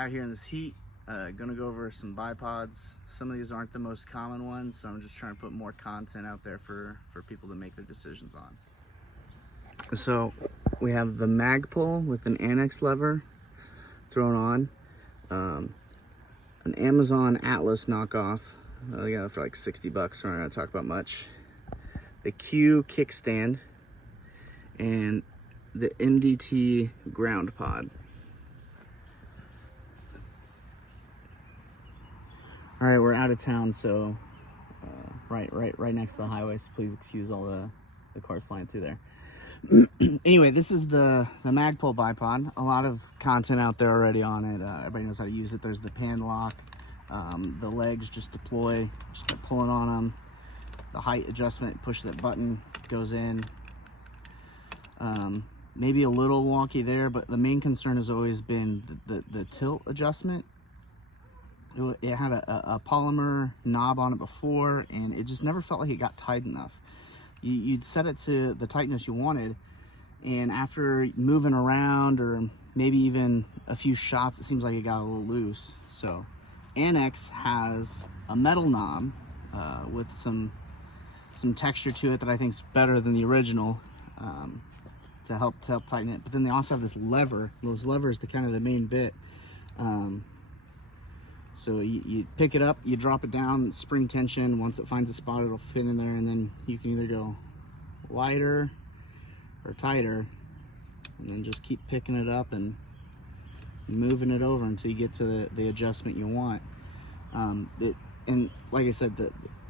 out here in this heat. Gonna go over some bipods. Some of these aren't the most common ones, so I'm just trying to put more content out there for people to make their decisions on. So we have the Magpul with an annex lever thrown on. An Amazon Atlas knockoff. I got it for like 60 bucks, so I'm not gonna talk about much. The Q kickstand and the MDT ground pod. All right, we're out of town, so right next to the highway, so please excuse all the cars flying through there. Anyway, this is the Magpul bipod. A lot of content out there already on it. Everybody knows how to use it. There's the pan lock. The legs just deploy, just start pulling on them. The height adjustment, push that button, goes in. Maybe a little wonky there, but the main concern has always been the tilt adjustment. It had a polymer knob on it before, and it just never felt like it got tight enough. You'd set it to the tightness you wanted, and after moving around or maybe even a few shots, it seems like it got a little loose. So Annex has a metal knob with some texture to it that I think is better than the original, to help tighten it. But then they also have this lever. Those levers, the kind of the main bit. So you pick it up, you drop it down, spring tension. Once it finds a spot, it'll fit in there, and then you can either go lighter or tighter, and then just keep picking it up and moving it over until you get to the adjustment you want. And like I said,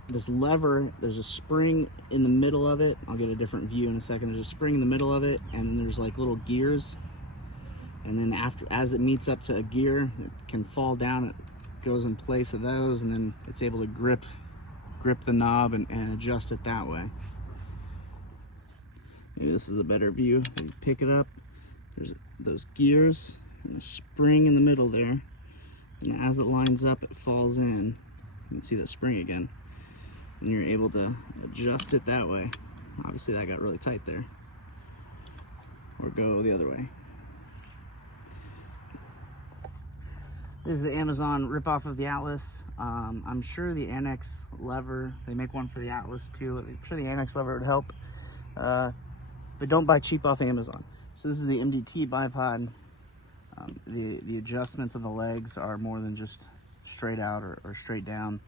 this lever, there's a spring in the middle of it. I'll get a different view in a second. There's a spring in the middle of it, and then there's like little gears. And then as it meets up to a gear, it can fall down. It goes in place of those, and then it's able to grip the knob and adjust it that way. Maybe this is a better view. You pick it up, there's those gears and a spring in the middle there, and as it lines up, it falls in. You can see the spring again, and you're able to adjust it that way. Obviously that got really tight there, or go the other way. This is the Amazon ripoff of the Atlas. I'm sure the Annex lever, they make one for the Atlas too. I'm sure the Annex lever would help, but don't buy cheap off Amazon. So this is the MDT bipod. The adjustments of the legs are more than just straight out or straight down.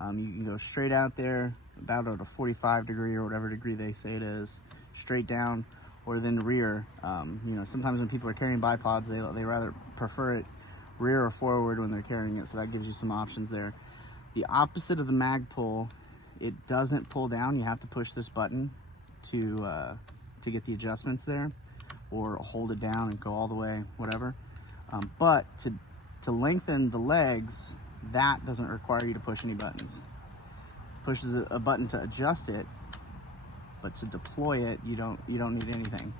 You can go straight out there, about at a 45 degree or whatever degree they say it is, straight down, or then rear. Sometimes when people are carrying bipods, they rather prefer it rear or forward when they're carrying it, so that gives you some options there. The opposite of the Magpul, it doesn't pull down. You have to push this button to get the adjustments there, or hold it down and go all the way, whatever. But to lengthen the legs, that doesn't require you to push any buttons. Pushes a button to adjust it, but to deploy it, you don't need anything.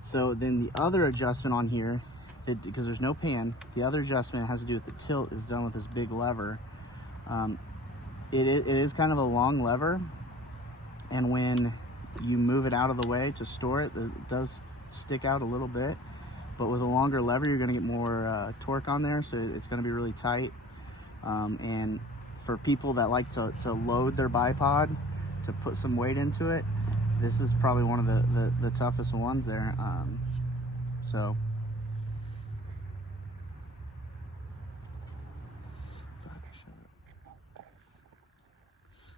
So then the other adjustment on here, because there's no pan, the other adjustment has to do with the tilt, is done with this big lever. It is kind of a long lever, and when you move it out of the way to store it, it does stick out a little bit, but with a longer lever you're going to get more torque on there, so it's going to be really tight. And for people that like to load their bipod, to put some weight into it, this is probably one of the toughest ones there.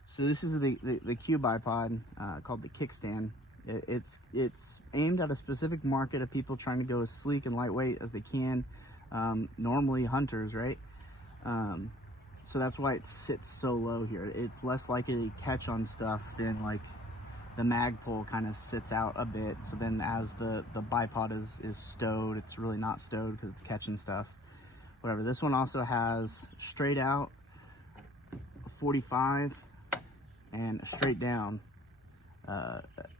So this is the Q bipod, called the Kickstand. It's aimed at a specific market of people trying to go as sleek and lightweight as they can, normally hunters, right? So that's why it sits so low here. It's less likely to catch on stuff than like the Magpul kind of sits out a bit. So then as the bipod is stowed, it's really not stowed because it's catching stuff. Whatever. This one also has straight out, 45, and straight down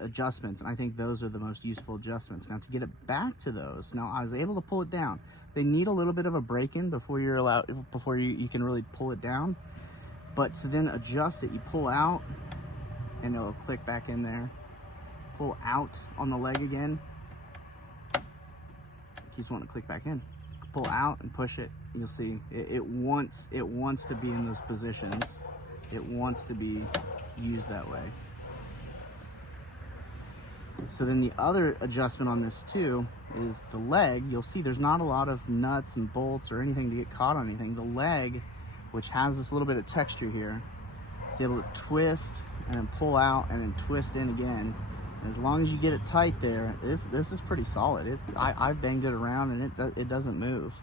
adjustments, and I think those are the most useful adjustments. Now to get it back to those, now I was able to pull it down. They need a little bit of a break-in before you can really pull it down, but to then adjust it, you pull out and it'll click back in there. Pull out on the leg again, keeps wanting to click back in. pull out and push it, you'll see it wants to be in those positions. It wants to be used that way. So then the other adjustment on this too is the leg. You'll see there's not a lot of nuts and bolts or anything to get caught on anything. The leg, which has this little bit of texture here, is able to twist and then pull out and then twist in again. And as long as you get it tight there, this is pretty solid. I've banged it around and it doesn't move.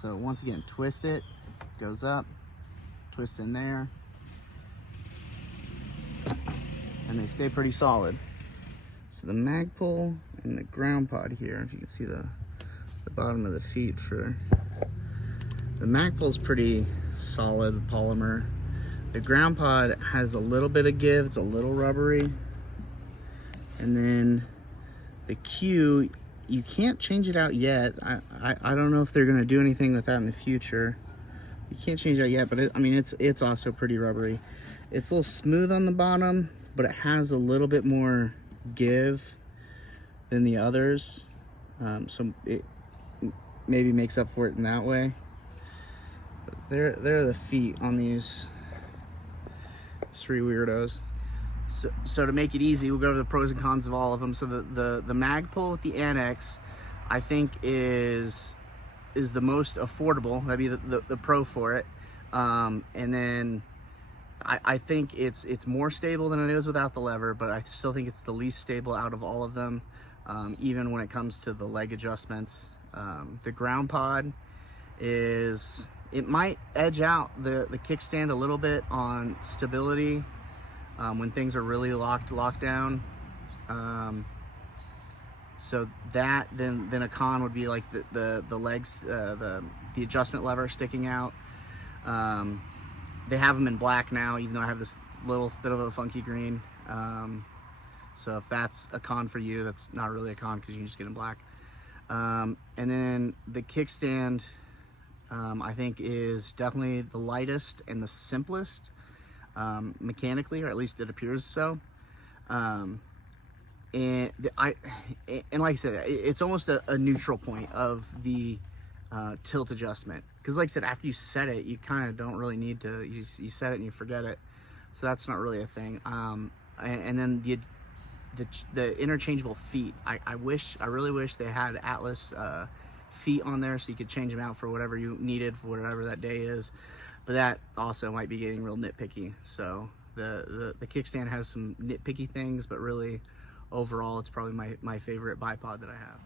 So once again, twist it, goes up, twist in there, and they stay pretty solid. So the Magpul and the ground pod here, if you can see the bottom of the feet for the Magpul is pretty solid polymer. The ground pod has a little bit of give, it's a little rubbery. And then the Q, you can't change it out yet. I don't know if they're gonna do anything with that in the future. You can't change it out yet, but I mean, it's also pretty rubbery. It's a little smooth on the bottom, but it has a little bit more give than the others. So it maybe makes up for it in that way. But there are the feet on these three weirdos. So to make it easy, we'll go over the pros and cons of all of them. So the Magpul with the Annex, I think is the most affordable. That'd be the pro for it. And then I think it's more stable than it is without the lever, but I still think it's the least stable out of all of them, even when it comes to the leg adjustments. The ground pod it might edge out the kickstand a little bit on stability when things are really locked down. So that then a con would be like the legs, the adjustment lever sticking out. They have them in black now, even though I have this little bit of a funky green. So if that's a con for you, that's not really a con because you can just get in black. And then the kickstand, I think is definitely the lightest and the simplest mechanically, or at least it appears so. And like I said, it's almost a neutral point of the tilt adjustment, because like I said, after you set it, you kind of don't really need to, you set it and you forget it, so that's not really a thing. And then the interchangeable feet, I really wish they had Atlas feet on there so you could change them out for whatever you needed for whatever that day is, but that also might be getting real nitpicky. So the kickstand has some nitpicky things, but really overall it's probably my favorite bipod that I have.